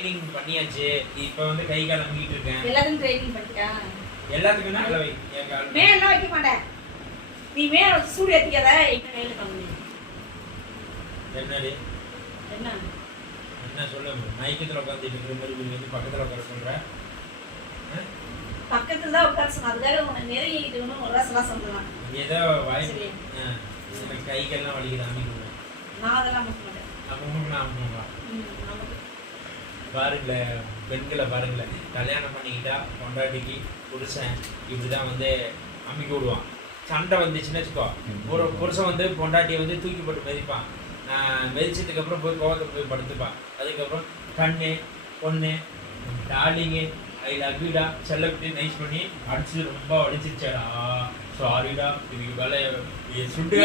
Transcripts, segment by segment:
Training பண்ணியாச்சு. இப்போ வந்து கை கால் அமுக்கிட்டு இருக்கேன். எல்லாத்துக்கும் ட்ரைனிங் பண்ணிட்டியா? எல்லாத்துக்குன்னா அல்ல வை. என் கால் மேல வைக்க மாட்டேன். நீ மேல சூடு ஏத்திக்காத. என்ன மேல கம்மி. என்னடி? என்ன? என்ன சொல்ல? மைக்கத்துல உட்கார்ந்துட்டு இருக்கிற மாதிரி நீ வந்து பக்கத்துல உட்கார சொல்ற? பக்கத்துல தான் உட்கார சொன்ன. அதுக்காக உன்னை நெருங்கிட்டு ஒரு ரசலா சொல்லலாம். ஏதோ வாய் எனக்கு கை கால்லாம் வலிக்குது அமுக்கிடுவேன். நான் அதெல்லாம் அமுக்க மாட்டேன். அமுக்குனா பாருங்களேன், பெண்களை பாருங்களேன், கல்யாணம் பண்ணிக்கிட்டா பொண்டாட்டிக்கு புருஷன் இப்படிதான் வந்து அமுக்கி விடுவான். சண்டை வந்துச்சுன்னு வச்சுக்கோ, ஒரு புருஷன் வந்து பொண்டாட்டியை வந்து தூக்கி போட்டு மிதிப்பான். மிதிச்சதுக்கு அப்புறம் போய் கோவத்தில் போய் படுத்துப்பான். அதுக்கப்புறம் கண்ணு பொண்ணு டார்லிங்கு ஐ லவ் யூடா செல்லப்பட்டு நைஸ் பண்ணி அடிச்சு ரொம்ப அடிச்சிருச்சாடா, சாரிடா, இதுக்கு மேலே சுண்டு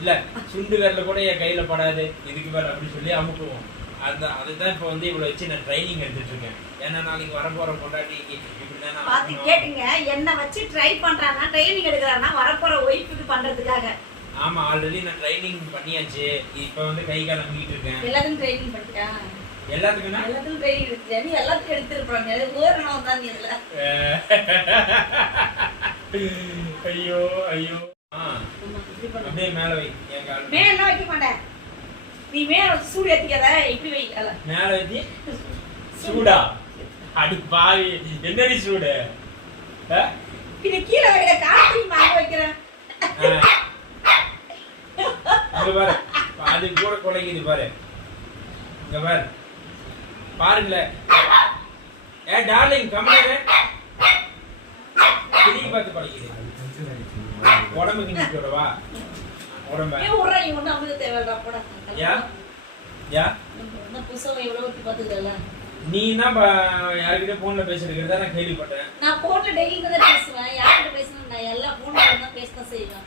இல்ல சுண்டு வரல கூட என் கையில படாது, இதுக்கு மேல அப்படி சொல்லி அமுக்குவோம். அதுதான் இப்போ வந்து இவ்வளவு வச்சு நான் ட்ரைனிங் எடுத்துட்டு இருக்கேன். ஏன்னா நாளைக்கு வரப்போற பொண்டாட்டிக்கு இப்படிதான் பாத்து கேட்டுங்க. என்ன வச்சு ட்ரை பண்றானா, ட்ரைனிங் எடுக்கறானா வரப்போற ஒய்ஃபுக்கு பண்றதுக்காக. ஆமா, ஆல்ரெடி நான் ட்ரைனிங் பண்ணியாச்சு. இப்போ வந்து கை கால் அமுக்கிட்டு இருக்கேன். எல்லாத்துக்கும் ட்ரைனிங் பண்ணிட்டியா? எல்லாத்துக்குன்னா எல்லாத்துக்கும் ட்ரைனிங் எடுத்துட்டியா? நீ எல்லாத்துக்கும் எடுத்துருப்பாங்க. அது ஓரணம் தான் நீ இதுல. ஐயோ ஐயோ. அப்படியே மேல வை. என் கால் மேல வைக்க மாட்டேன். நீ மேல சூடு ஏத்திக்காத. இப்படி வை. மேல வச்சு சூடா? அடி பாவி, என்னடி சூடு? பின்ன கீழே வைக்கிற காப்பி மேல வைக்கிறேன். இங்க பாரு, அது கூட கொலைக்குது பாரு. இங்க பாரு பாருங்களேன். ஏ டார்லிங் கம்மியாரு திரும்பி பார்த்து படைக்குது. உடம்புக்கு நீட்டு விடவா? உடம்ப ஏன் உடற? நீ ஒன்றும் அமுத தேவையில்லை. போட யா யா நான் புதுசாக எவ்வளோ ஊற்றி பார்த்துக்கல. நீ என்ன யார்கிட்ட போன்ல பேசிருக்கிறதா நான் கேள்விப்பட்டேன். நான் போன்ல டெய்லி தான் பேசுவேன். யார்கிட்ட பேசுவேன்? நான் எல்லா போன்ல தான் பேச தான் செய்வேன்.